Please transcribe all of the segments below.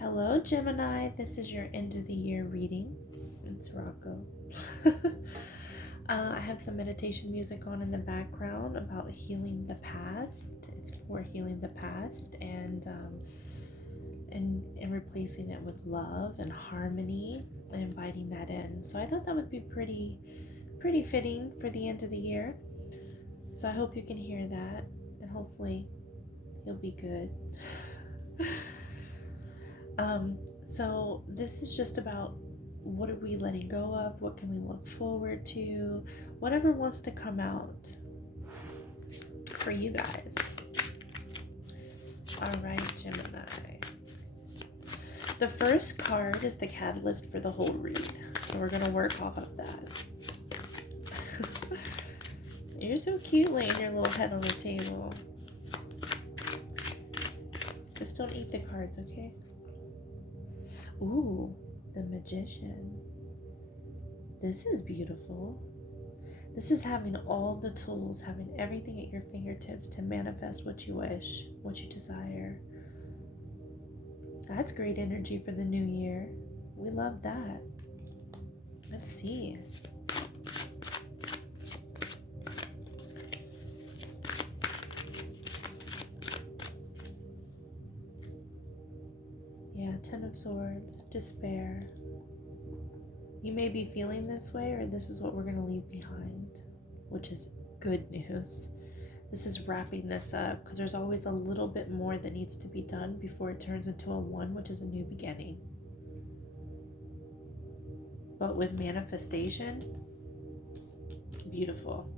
Hello, Gemini. This is your end of the year reading. It's Rocco. I have some meditation music on in the background about healing the past. It's for healing the past and replacing it with love and harmony and inviting that in. So I thought that would be pretty fitting for the end of the year. So I hope you can hear that, and hopefully you'll be good. So this is just about what are we letting go of, what can we look forward to, whatever wants to come out for you guys. All right, Gemini. The first card is the catalyst for the whole read, so we're going to work off of that. You're so cute laying your little head on the table. Just don't eat the cards, okay? Ooh, the Magician. This is beautiful. This is having all the tools, having everything at your fingertips to manifest what you wish, what you desire. That's great energy for the new year. We love that. Let's see. Yeah, Ten of Swords, despair. You may be feeling this way, or this is what we're going to leave behind, which is good news. This is wrapping this up because there's always a little bit more that needs to be done before it turns into a 1, which is a new beginning. But with manifestation, beautiful.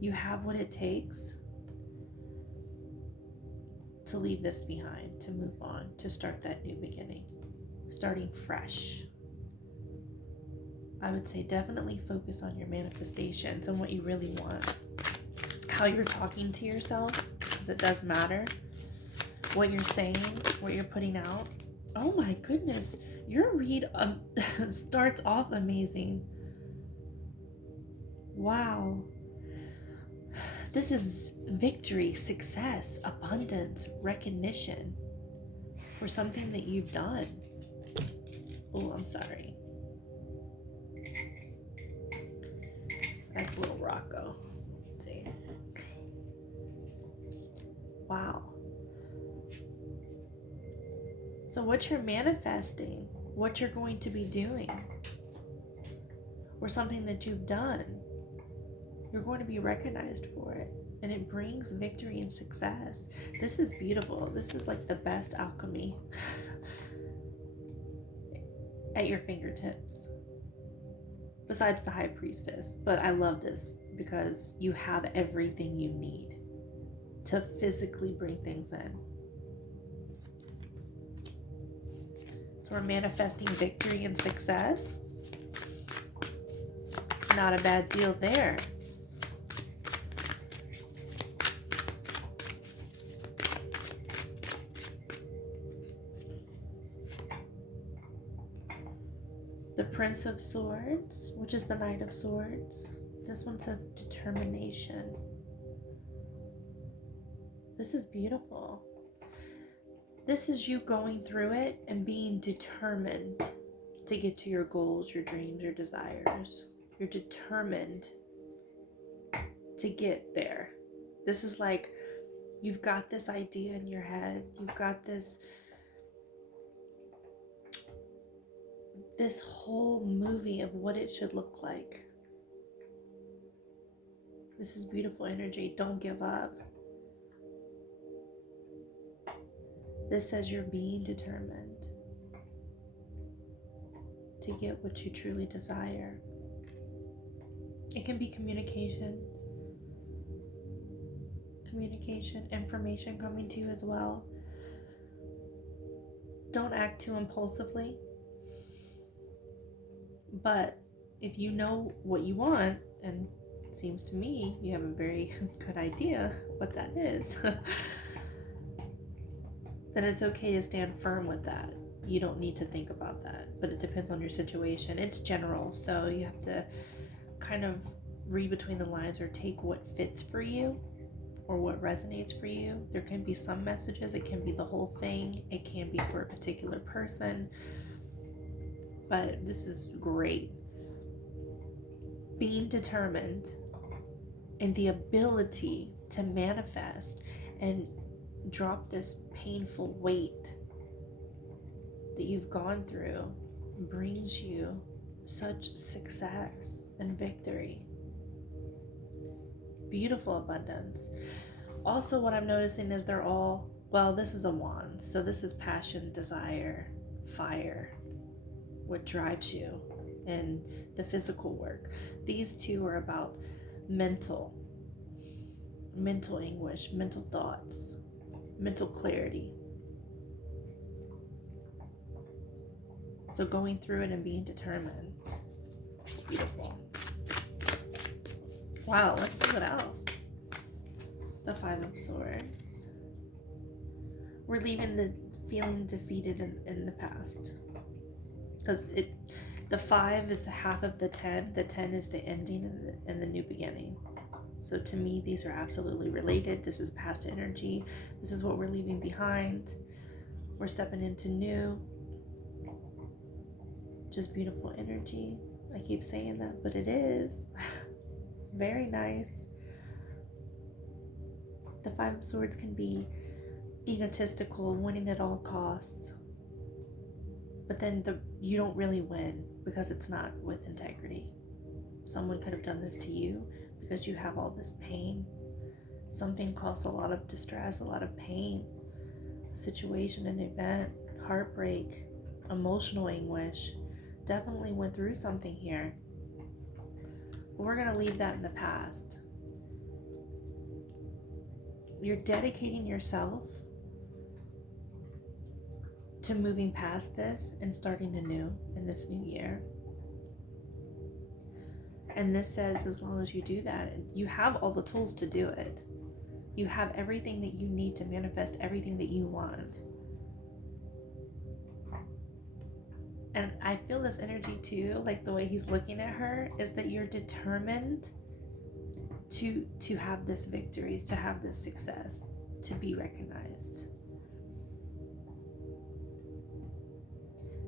You have what it takes to leave this behind, to move on, to start that new beginning, starting fresh. I would say definitely focus on your manifestations and what you really want, how you're talking to yourself, because it does matter, what you're saying, what you're putting out. Oh my goodness, your read starts off amazing. Wow. This is victory, success, abundance, recognition for something that you've done. Oh, I'm sorry. That's little Rocco. Let's see. Wow. So what you're manifesting, what you're going to be doing, or something that you've done, you're going to be recognized for it, and it brings victory and success. This is beautiful. This is like the best alchemy at your fingertips, besides the High Priestess. But I love this because you have everything you need to physically bring things in. So we're manifesting victory and success. Not a bad deal there. The Prince of Swords, which is the Knight of Swords. This one says determination. This is beautiful. This is you going through it and being determined to get to your goals, your dreams, your desires. You're determined to get there. This is like you've got this idea in your head. You've got this whole movie of what it should look like. This is beautiful energy. Don't give up. This says you're being determined to get what you truly desire. It can be communication, information coming to you as well. Don't act too impulsively. But if you know what you want, and it seems to me you have a very good idea what that is, then it's okay to stand firm with that. You don't need to think about that, but it depends on your situation. It's general, so you have to kind of read between the lines or take what fits for you or what resonates for you. There can be some messages, it can be the whole thing, it can be for a particular person, but this is great. Being determined and the ability to manifest and drop this painful weight that you've gone through brings you such success and victory. Beautiful abundance. Also, what I'm noticing is they're all, well, this is a wand, so this is passion, desire, fire, what drives you, and the physical work. These two are about mental anguish, mental thoughts, mental clarity. So going through it and being determined. It's beautiful. Wow, let's see what else. The Five of Swords. We're leaving the feeling defeated in the past. Because the 5 is half of the 10. The 10 is the ending and the new beginning. So to me, these are absolutely related. This is past energy. This is what we're leaving behind. We're stepping into new. Just beautiful energy. I keep saying that, but it is. It's very nice. The Five of Swords can be egotistical, winning at all costs. But then you don't really win because it's not with integrity. Someone could have done this to you because you have all this pain. Something caused a lot of distress, a lot of pain. A situation, an event, heartbreak, emotional anguish. Definitely went through something here. But we're going to leave that in the past. You're dedicating yourself to moving past this and starting anew in this new year. And this says as long as you do that, you have all the tools to do it. You have everything that you need to manifest everything that you want. And I feel this energy too, like the way he's looking at her, is that you're determined to have this victory, to have this success, to be recognized.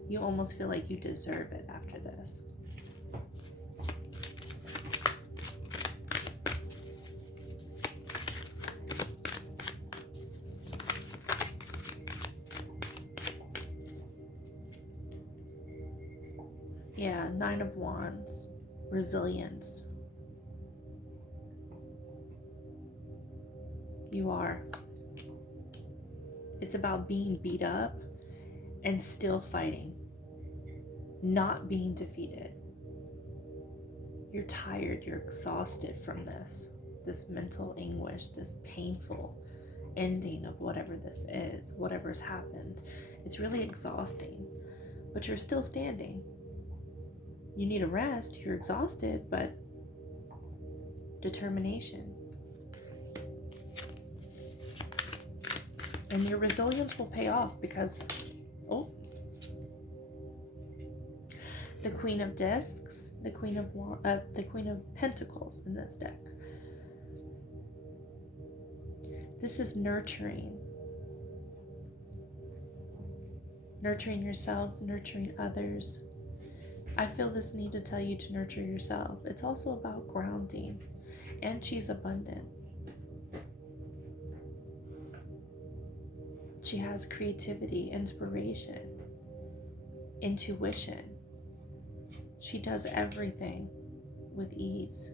You almost feel like you deserve it after this. Yeah, 9 of Wands, resilience. You are. It's about being beat up and still fighting, not being defeated. You're tired, you're exhausted from this mental anguish, this painful ending of whatever this is, whatever's happened. It's really exhausting, but you're still standing. You need a rest, you're exhausted, but determination. And your resilience will pay off because, the Queen of Discs, the Queen of Pentacles in this deck. This is nurturing. Nurturing yourself, nurturing others. I feel this need to tell you to nurture yourself. It's also about grounding. And she's abundant. She has creativity, inspiration, intuition. She does everything with ease.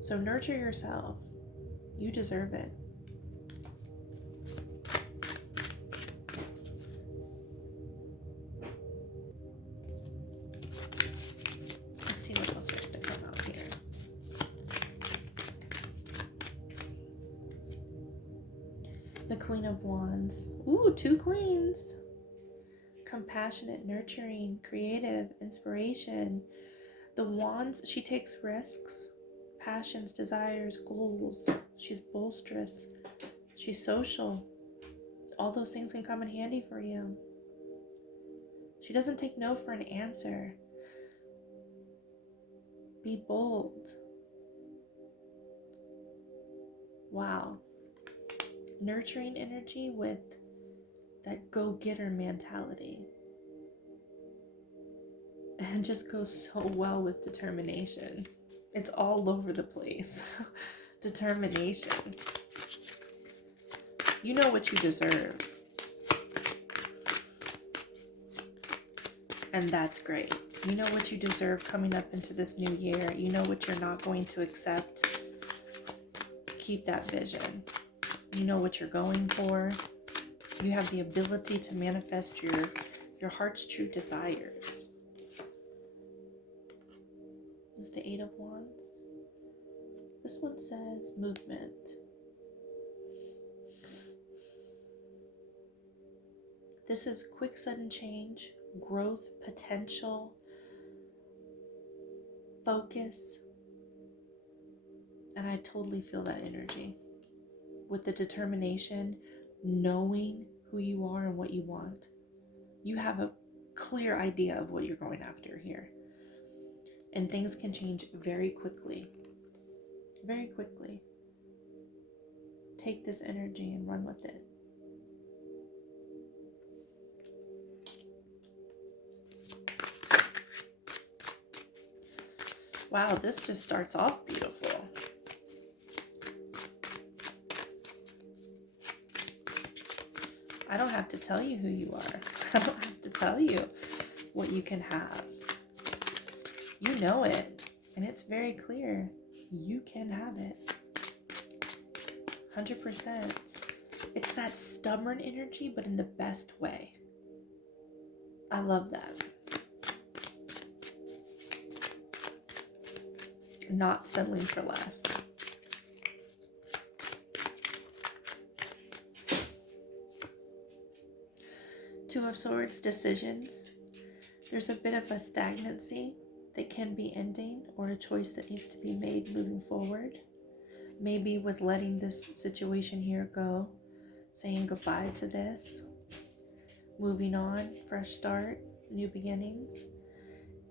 So nurture yourself. You deserve it. Let's see what else has to come out here. The Queen of Wands. Ooh, 2 queens. Compassionate, nurturing, creative, inspiration. The Wands, she takes risks, passions, desires, goals. She's boisterous. She's social. All those things can come in handy for you. She doesn't take no for an answer. Be bold. Wow. Nurturing energy with that go-getter mentality. And just goes so well with determination. It's all over the place. Determination. You know what you deserve. And that's great. You know what you deserve coming up into this new year. You know what you're not going to accept. Keep that vision. You know what you're going for. You have the ability to manifest your heart's true desires. This is the Eight of Wands. This one says movement. This is quick, sudden change, growth, potential, focus. And I totally feel that energy. With the determination, knowing who you are and what you want. You have a clear idea of what you're going after here. And things can change very quickly. Very quickly. Take this energy and run with it. Wow, this just starts off beautiful. I don't have to tell you who you are. I don't have to tell you what you can have. You know it, and it's very clear. You can have it. 100%. It's that stubborn energy, but in the best way. I love that. Not settling for less. Two of Swords, decisions. There's a bit of a stagnancy that can be ending, or a choice that needs to be made moving forward. Maybe with letting this situation here go, saying goodbye to this, moving on, fresh start, new beginnings.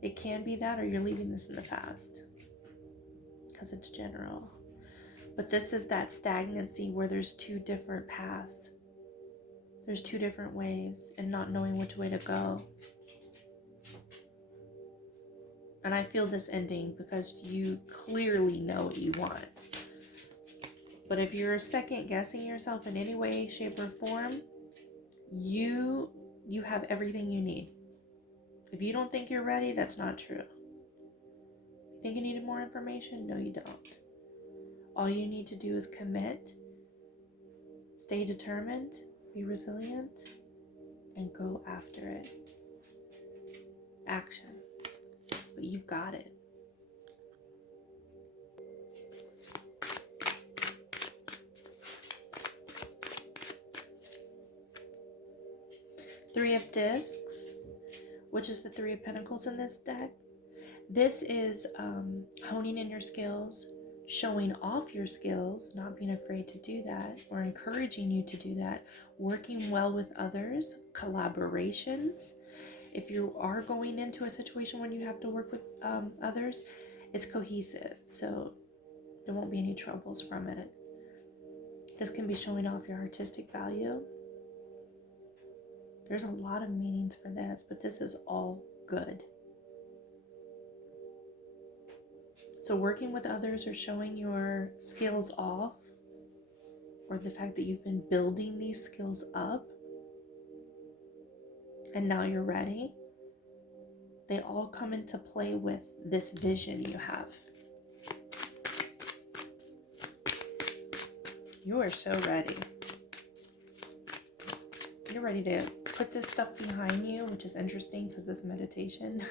It can be that, or you're leaving this in the past, because it's general. But this is that stagnancy where there's two different paths. There's two different ways, and not knowing which way to go. And I feel this ending because you clearly know what you want. But if you're second guessing yourself in any way, shape, or form, you have everything you need. If you don't think you're ready, that's not true. You think you needed more information? No, you don't. All you need to do is commit, stay determined, be resilient, and go after it. Action. But you've got it. Three of Discs, which is the Three of Pentacles in this deck. This is honing in your skills, showing off your skills, not being afraid to do that, or encouraging you to do that, working well with others, collaborations. If you are going into a situation when you have to work with others, it's cohesive, so there won't be any troubles from it. This can be showing off your artistic value. There's a lot of meanings for this, but this is all good. So working with others, or showing your skills off, or the fact that you've been building these skills up and now you're ready, they all come into play with this vision you have. You are so ready. You're ready to put this stuff behind you, which is interesting because this meditation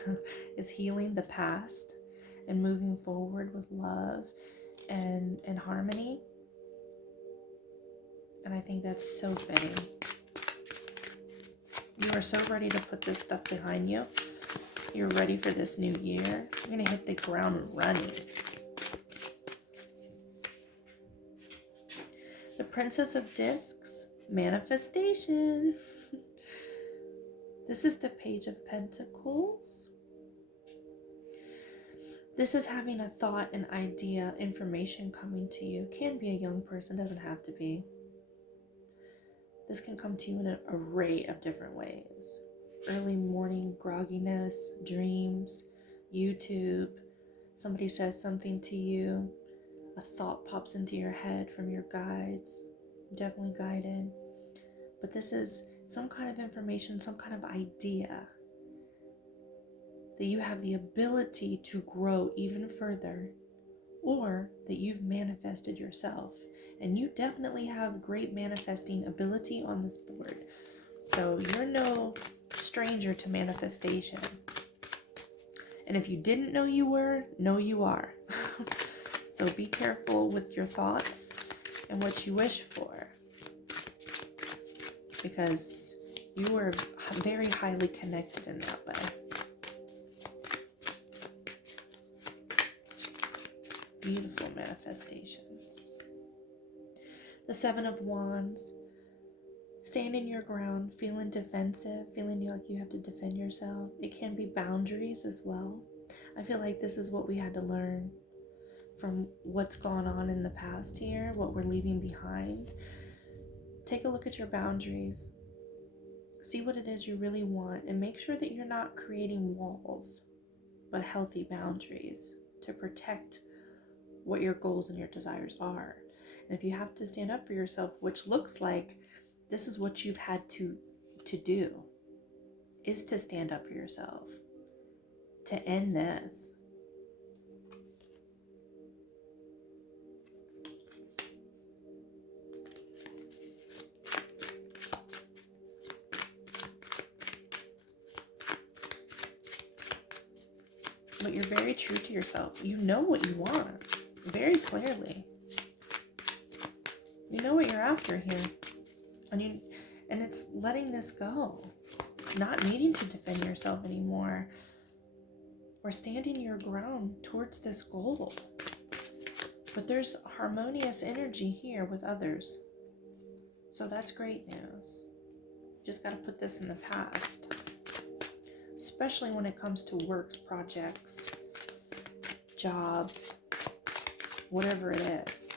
is healing the past and moving forward with love and harmony. And I think that's so fitting. You are so ready to put this stuff behind you. You're ready for this new year. You're going to hit the ground running. The Princess of Discs, manifestation. This is the Page of Pentacles. This is having a thought, an idea, information coming to you. Can be a young person, doesn't have to be. This can come to you in an array of different ways. Early morning grogginess, dreams, YouTube, somebody says something to you, a thought pops into your head from your guides, definitely guided. But this is some kind of information, some kind of idea that you have the ability to grow even further, or that you've manifested yourself. And you definitely have great manifesting ability on this board. So you're no stranger to manifestation. And if you didn't know you were, know you are. So be careful with your thoughts and what you wish for, because you are very highly connected in that way. Beautiful manifestations. The Seven of Wands. Standing your ground, feeling defensive, feeling like you have to defend yourself. It can be boundaries as well. I feel like this is what we had to learn from what's gone on in the past here, what we're leaving behind. Take a look at your boundaries. See what it is you really want, and make sure that you're not creating walls, but healthy boundaries to protect what your goals and your desires are. And if you have to stand up for yourself, which looks like this is what you've had to do, is to stand up for yourself, to end this. But you're very true to yourself. You know what you want very clearly. You know what you're after here. And it's letting this go. Not needing to defend yourself anymore. Or standing your ground towards this goal. But there's harmonious energy here with others. So that's great news. Just got to put this in the past. Especially when it comes to works, projects, jobs, whatever it is.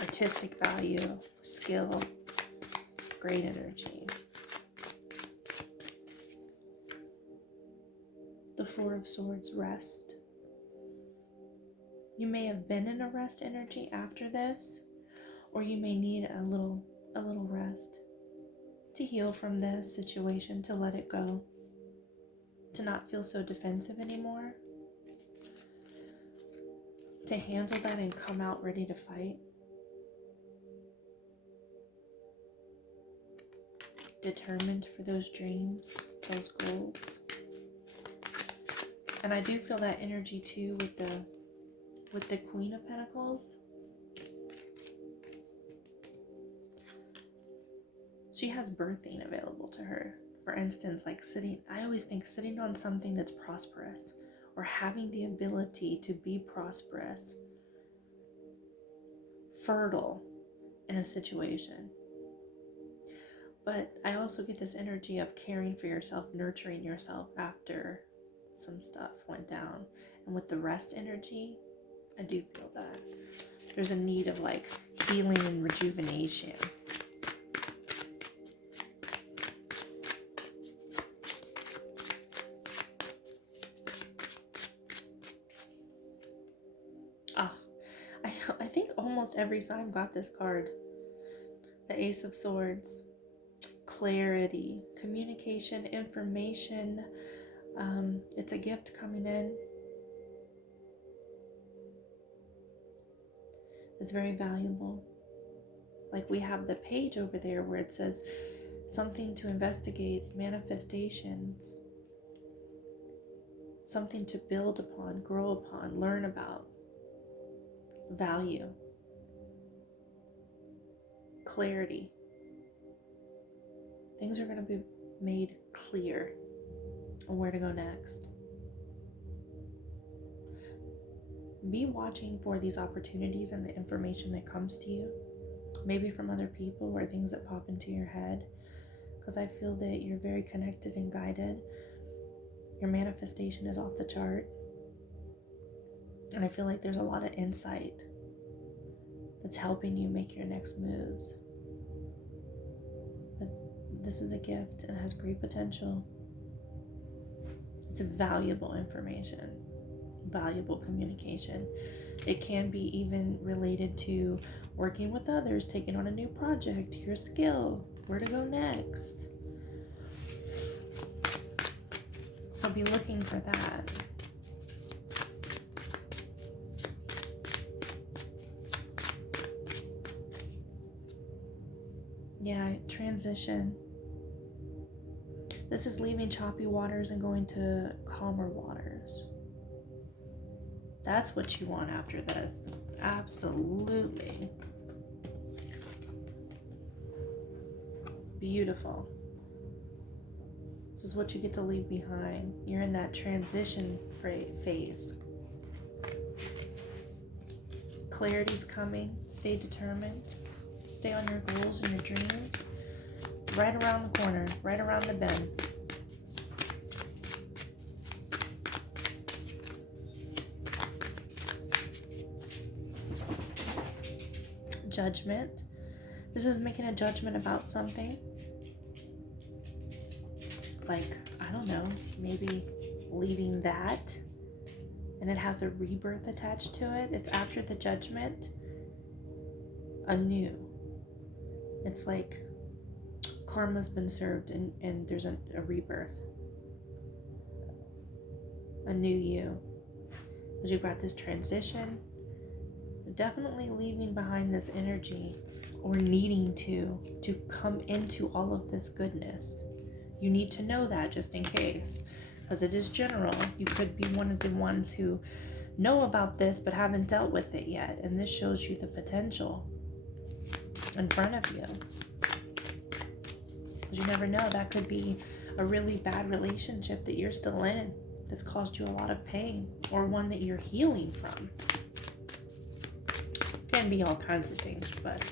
Artistic value, skill, great energy. The Four of Swords, rest. You may have been in a rest energy after this, or you may need a little rest to heal from this situation, to let it go, to not feel so defensive anymore, to handle that and come out ready to fight. Determined for those dreams, those goals. And I do feel that energy too with the Queen of Pentacles. She has birthing available to her. For instance, like I always think sitting on something that's prosperous, or having the ability to be prosperous, fertile in a situation. But I also get this energy of caring for yourself, nurturing yourself after some stuff went down. And with the rest energy, I do feel that there's a need of like healing and rejuvenation. I think almost every sign got this card. The Ace of Swords. Clarity, communication, information. It's a gift coming in. It's very valuable. Like we have the page over there where it says something to investigate, manifestations, something to build upon, grow upon, learn about, value, clarity. Things are going to be made clear on where to go next. Be watching for these opportunities and the information that comes to you, maybe from other people or things that pop into your head, because I feel that you're very connected and guided. Your manifestation is off the chart. And I feel like there's a lot of insight that's helping you make your next moves. But this is a gift and has great potential. It's valuable information, valuable communication. It can be even related to working with others, taking on a new project, your skill, where to go next. So be looking for that. Yeah, transition. This is leaving choppy waters and going to calmer waters. That's what you want after this. Absolutely. Beautiful. This is what you get to leave behind. You're in that transition phase. Clarity's coming. Stay determined. Stay on your goals and your dreams. Right around the corner, right around the bend. Judgment. This is making a judgment about something. Like, I don't know, maybe leaving that. And it has a rebirth attached to it. It's after the judgment. Anew. It's like karma's been served and there's a rebirth. A new you. Because you've got this transition. Definitely leaving behind this energy or needing to come into all of this goodness. You need to know that just in case. Because it is general. You could be one of the ones who know about this but haven't dealt with it yet. And this shows you the potential in front of you. Because you never know, that could be a really bad relationship that you're still in that's caused you a lot of pain, or one that you're healing from. Can be all kinds of things, but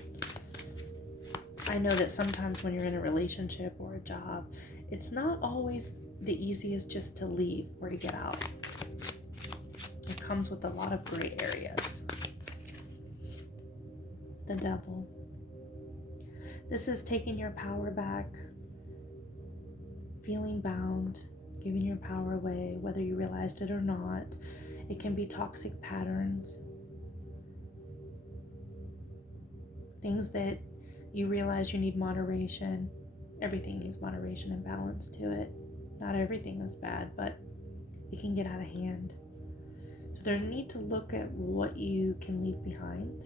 I know that sometimes when you're in a relationship or a job, it's not always the easiest just to leave or to get out. It comes with a lot of gray areas. The Devil. This is taking your power back, feeling bound, giving your power away, whether you realized it or not. It can be toxic patterns. Things that you realize you need moderation. Everything needs moderation and balance to it. Not everything is bad, but it can get out of hand. So there's a need to look at what you can leave behind.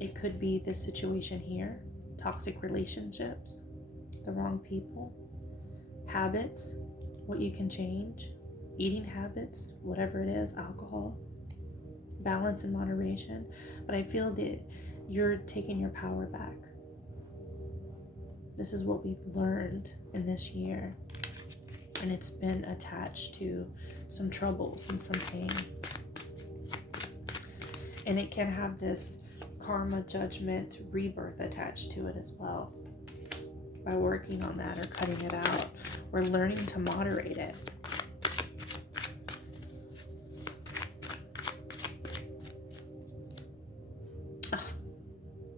It could be this situation here, toxic relationships, the wrong people, habits, what you can change, eating habits, whatever it is, alcohol, balance and moderation. But I feel that you're taking your power back. This is what we've learned in this year. And it's been attached to some troubles and some pain. And it can have this karma, judgment, rebirth attached to it as well. By working on that or cutting it out or learning to moderate it.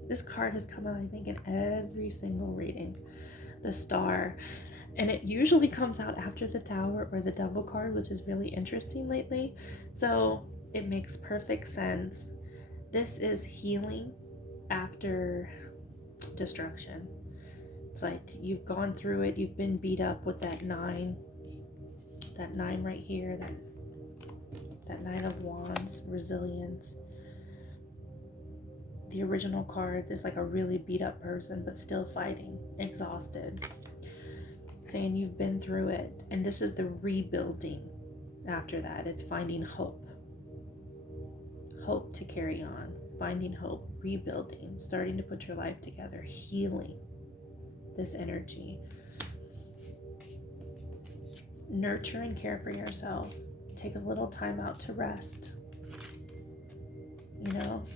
This card has come out, I think, in every single reading. The Star. And it usually comes out after the Tower or the Devil card, which is really interesting lately. So it makes perfect sense. This is healing after destruction. It's like you've gone through it. You've been beat up with that 9. That 9 right here. That 9 of Wands. Resilience. The original card is like a really beat up person, but still fighting, exhausted, saying you've been through it. And this is the rebuilding after that. It's finding hope to carry on, finding hope, rebuilding, starting to put your life together, healing this energy. Nurture and care for yourself. Take a little time out to rest,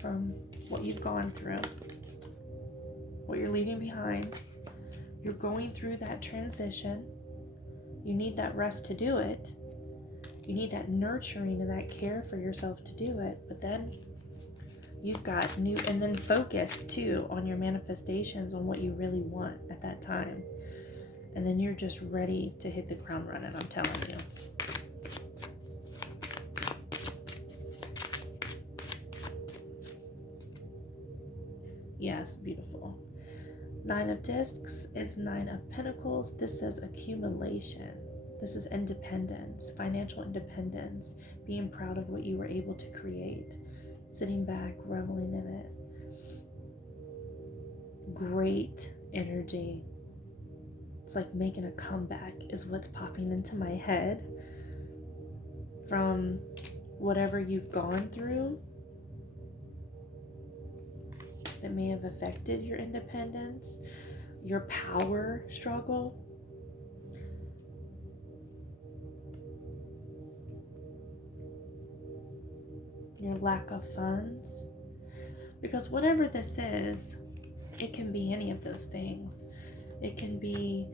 from what you've gone through, what you're leaving behind. You're going through that transition. You need that rest to do it. You need that nurturing and that care for yourself to do it. But then you've got new, and then focus too on your manifestations, on what you really want at that time. And then you're just ready to hit the ground running, I'm telling you. Yes, beautiful. 9 of Discs is 9 of Pentacles. This says accumulation. This is independence, financial independence, being proud of what you were able to create, sitting back, reveling in it. Great energy. It's like making a comeback is what's popping into my head from whatever you've gone through that may have affected your independence, your power struggle. Your lack of funds. Because whatever this is, it can be any of those things. It can be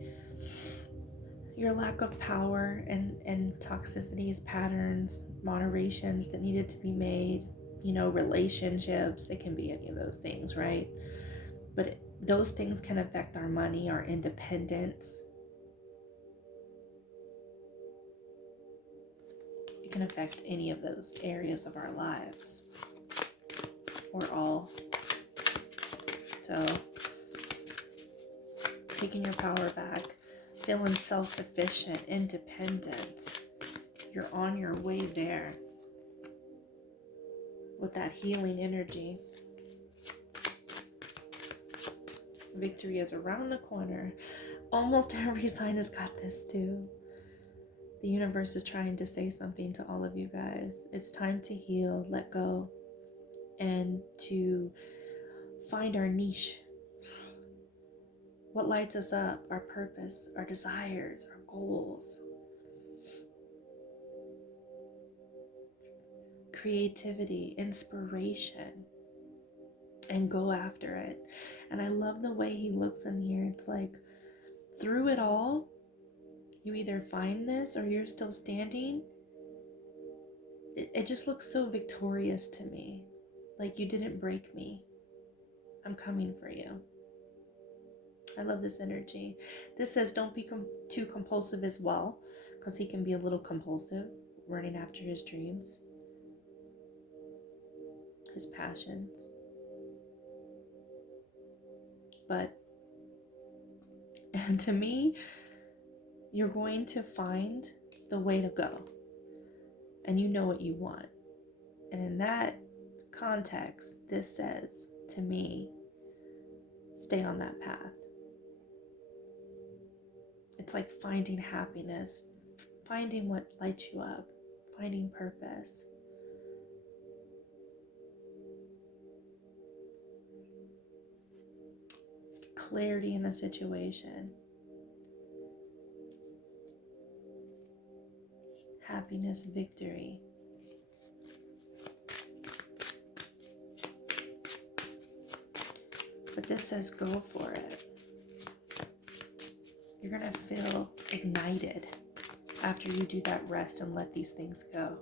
your lack of power and toxicities, patterns, moderations that needed to be made, you know, relationships. It can be any of those things, right? But those things can affect our money, our independence. It can affect any of those areas of our lives, or all. So taking your power back, feeling self-sufficient, independent. You're on your way there with that healing energy. Victory is around the corner. Almost every sign has got this too. The universe is trying to say something to all of you guys. It's time to heal, let go, and to find our niche. What lights us up, our purpose, our desires, our goals. Creativity, inspiration, and go after it. And I love the way he looks in here. It's like through it all, you either find this or you're still standing. It just looks so victorious to me. Like you didn't break me. I'm coming for you. I love this energy. This says don't be too compulsive as well, because he can be a little compulsive, running after his dreams, his passions. But to me, you're going to find the way to go, and you know what you want. And in that context, this says to me, stay on that path. It's like finding happiness, finding what lights you up, finding purpose. Clarity in a situation. Happiness, victory. But this says go for it. You're going to feel ignited after you do that rest and let these things go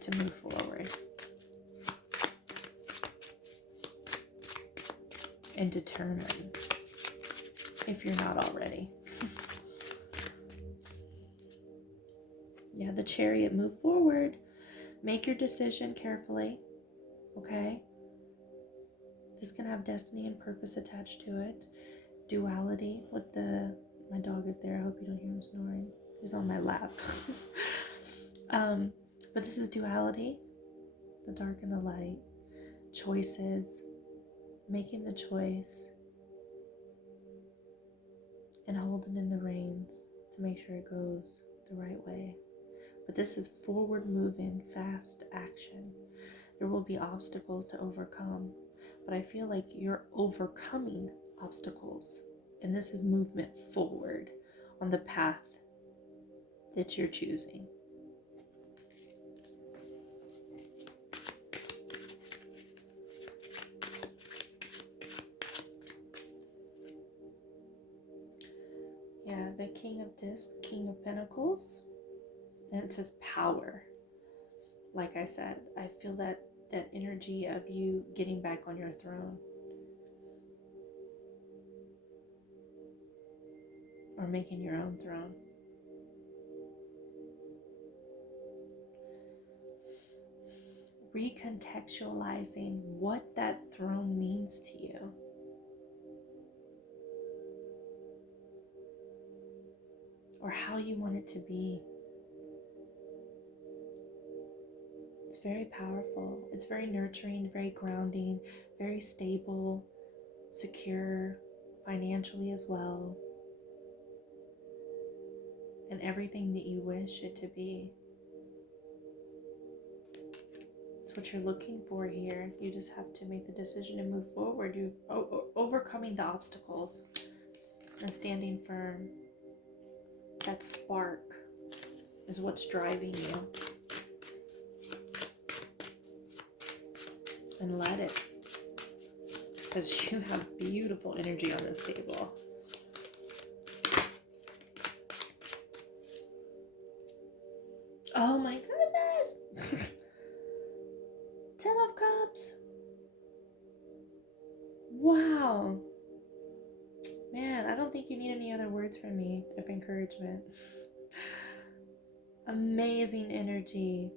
to move forward. And determined, if you're not already. Yeah, the Chariot, move forward. Make your decision carefully, okay? This is going to have destiny and purpose attached to it. Duality with my dog is there. I hope you don't hear him snoring. He's on my lap. But this is duality, the dark and the light. Choices, making the choice, and holding in the reins to make sure it goes the right way. But this is forward moving, fast action. There will be obstacles to overcome, but I feel like you're overcoming obstacles, and this is movement forward on the path that you're choosing. Yeah, the King of Discs, King of Pentacles, and it says power. Like I said, I feel that energy of you getting back on your throne. Or making your own throne. Recontextualizing what that throne means to you. Or how you want it to be. It's very powerful. It's very nurturing, very grounding, very stable, secure, financially as well. And everything that you wish it to be. It's what you're looking for here. You just have to make the decision to move forward. You've overcoming the obstacles and standing firm. That spark is what's driving you. And let it. Because you have beautiful energy on this table. Oh my goodness! 10 of Cups. Wow. Man, I don't think you need any other words from me of encouragement. Amazing energy.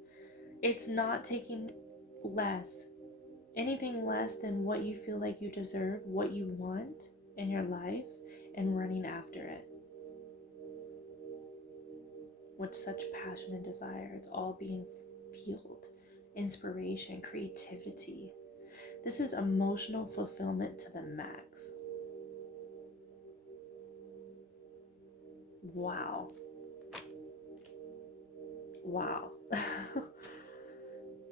It's not taking anything less than what you feel like you deserve, what you want in your life, and running after it. With such passion and desire, it's all being fueled. Inspiration, creativity. This is emotional fulfillment to the max. Wow. Wow.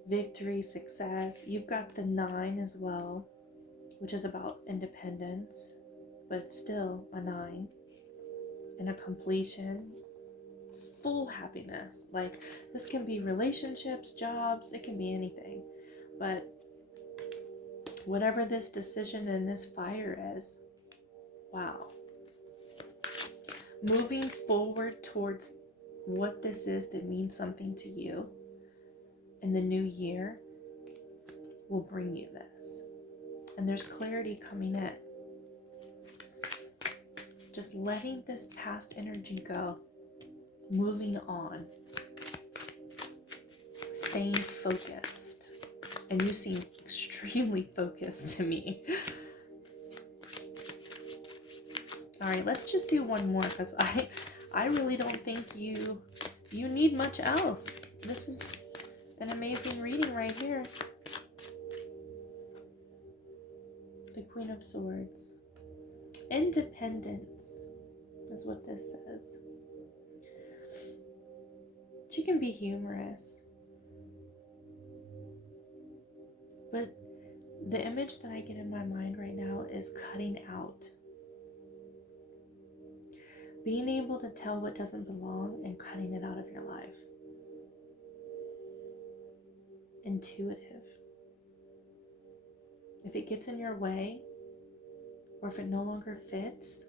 Victory, success. You've got the 9 as well, which is about independence, but it's still a 9. And a completion. Full happiness. Like, this can be relationships, jobs, it can be anything. But whatever this decision and this fire is, wow. Moving forward towards what this is that means something to you in the new year will bring you this. And there's clarity coming in. Just letting this past energy go. Moving on. Staying focused. And you seem extremely focused to me. Alright, let's just do one more because I really don't think you need much else. This is an amazing reading right here. The Queen of Swords. Independence is what this says. She can be humorous. But the image that I get in my mind right now is cutting out. Being able to tell what doesn't belong and cutting it out of your life. Intuitive. If it gets in your way, or if it no longer fits,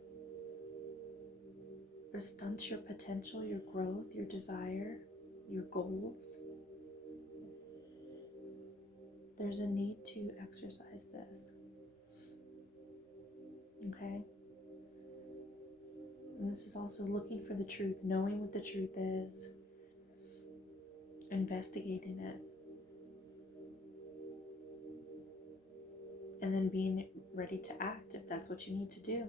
or stunts your potential, your growth, your desire, your goals, there's a need to exercise this. Okay? And this is also looking for the truth, knowing what the truth is, investigating it, and then being ready to act if that's what you need to do.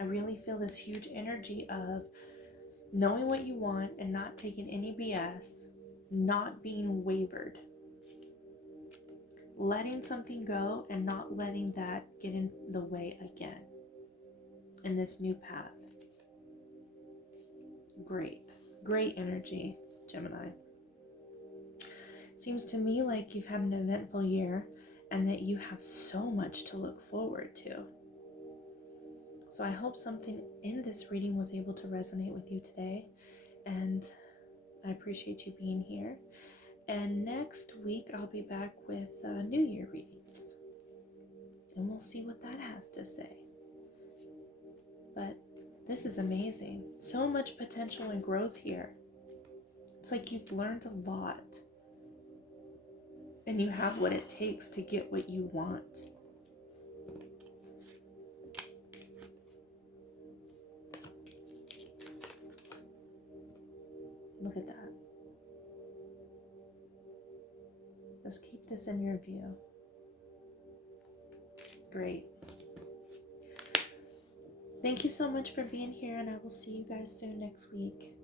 I really feel this huge energy of knowing what you want and not taking any BS, not being wavered, letting something go and not letting that get in the way again in this new path. Great energy, Gemini. Seems to me like you've had an eventful year and that you have so much to look forward to. So I hope something in this reading was able to resonate with you today, and I appreciate you being here. And next week I'll be back with New Year readings, and we'll see what that has to say. But this is amazing. So much potential and growth here. It's like you've learned a lot. And you have what it takes to get what you want. Look at that. Just keep this in your view. Great. Thank you so much for being here, and I will see you guys soon next week.